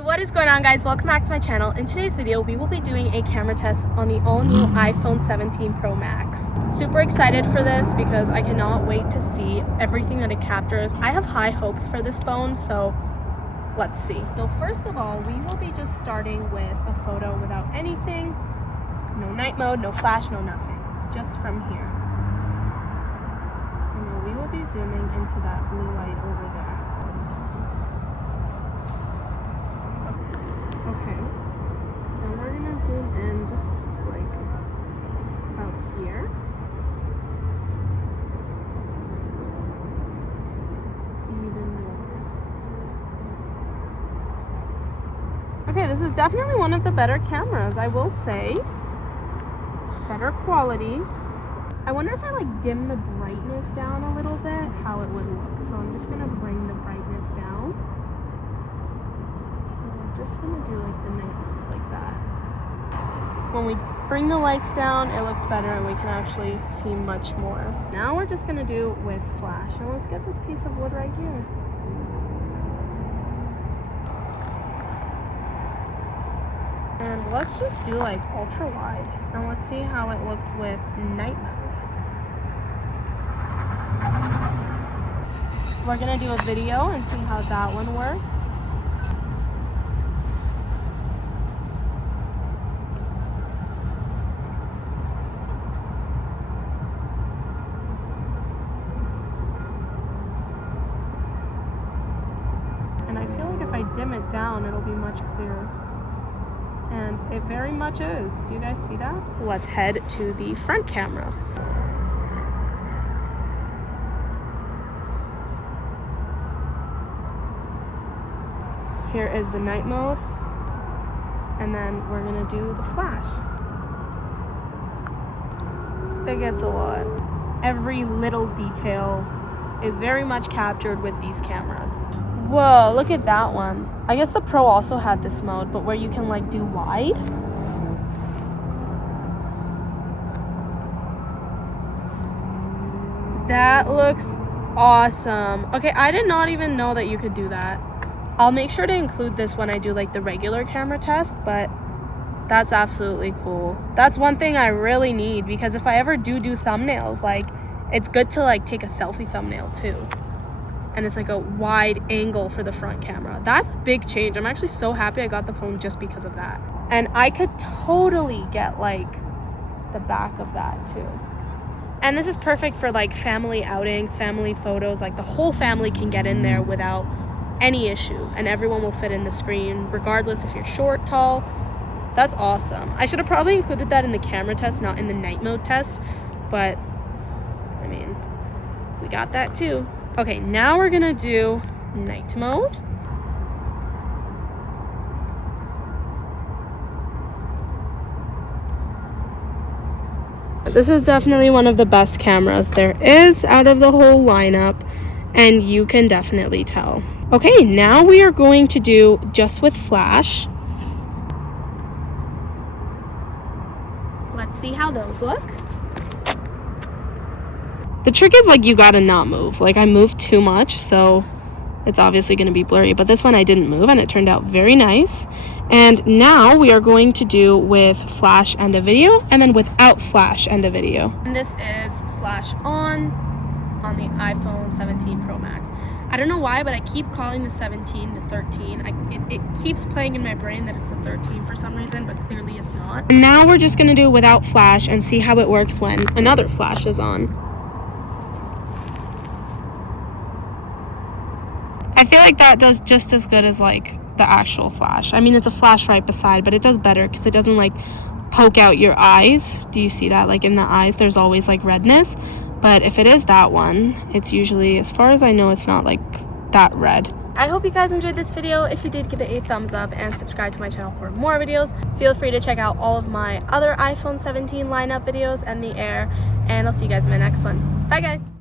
Hey, what is going on, guys? Welcome back to my channel. In today's video we will be doing a camera test on the all-new iPhone 17 Pro Max. Super excited for this because I cannot wait to see everything that it captures. I have high hopes for this phone, so let's see. So first of all, we will be just starting with a photo without anything. No night mode, no flash, no nothing. Just from here. And then we will be zooming into that blue light over there. Okay, then we're gonna zoom in just like about here. Even more. Okay, this is definitely one of the better cameras, I will say. Better quality. I wonder if I like dim the brightness down a little bit, how it would look. So I'm just gonna bring the brightness down. Just gonna do like the night like that. When we bring the lights down, it looks better and we can actually see much more. Now we're just gonna do with flash. And let's get this piece of wood right here. And let's just do like ultra wide. And let's see how it looks with night mode. We're gonna do a video and see how that one works. Dim it down, it'll be much clearer, and it very much is. Do you guys see that? Let's head to the front camera. Here is the night mode, and then we're gonna do the flash. It gets a lot. Every little detail is very much captured with these cameras. Whoa, look at that one. I guess the Pro also had this mode, but where you can like do wide. That looks awesome. Okay, I did not even know that you could do that. I'll make sure to include this when I do like the regular camera test, but that's absolutely cool. That's one thing I really need, because if I ever do thumbnails, like it's good to like take a selfie thumbnail too. And it's like a wide angle for the front camera. That's a big change. I'm actually so happy I got the phone just because of that. And I could totally get like the back of that too. And this is perfect for like family outings, family photos. Like the whole family can get in there without any issue, and everyone will fit in the screen regardless if you're short, tall. That's awesome. I should have probably included that in the camera test, not in the night mode test, but I mean, we got that too. Okay, now we're gonna do night mode. This is definitely one of the best cameras there is out of the whole lineup, and you can definitely tell. Okay, now we are going to do just with flash. Let's see how those look. The trick is like you gotta not move. Like I moved too much, so it's obviously gonna be blurry, but this one I didn't move and it turned out very nice. And now we are going to do with flash and a video, and then without flash and a video. And this is flash on the iPhone 17 Pro Max. I don't know why, but I keep calling the 17 the 13. It keeps playing in my brain that it's the 13 for some reason, but clearly it's not. And now we're just gonna do without flash and see how it works when another flash is on. I feel like that does just as good as like the actual flash. I mean, it's a flash right beside, but it does better because it doesn't like poke out your eyes. Do you see that? Like in the eyes, there's always like redness. But if it is that one, it's usually, as far as I know, it's not like that red. I hope you guys enjoyed this video. If you did, give it a thumbs up and subscribe to my channel for more videos. Feel free to check out all of my other iPhone 17 lineup videos and the Air. And I'll see you guys in my next one. Bye, guys.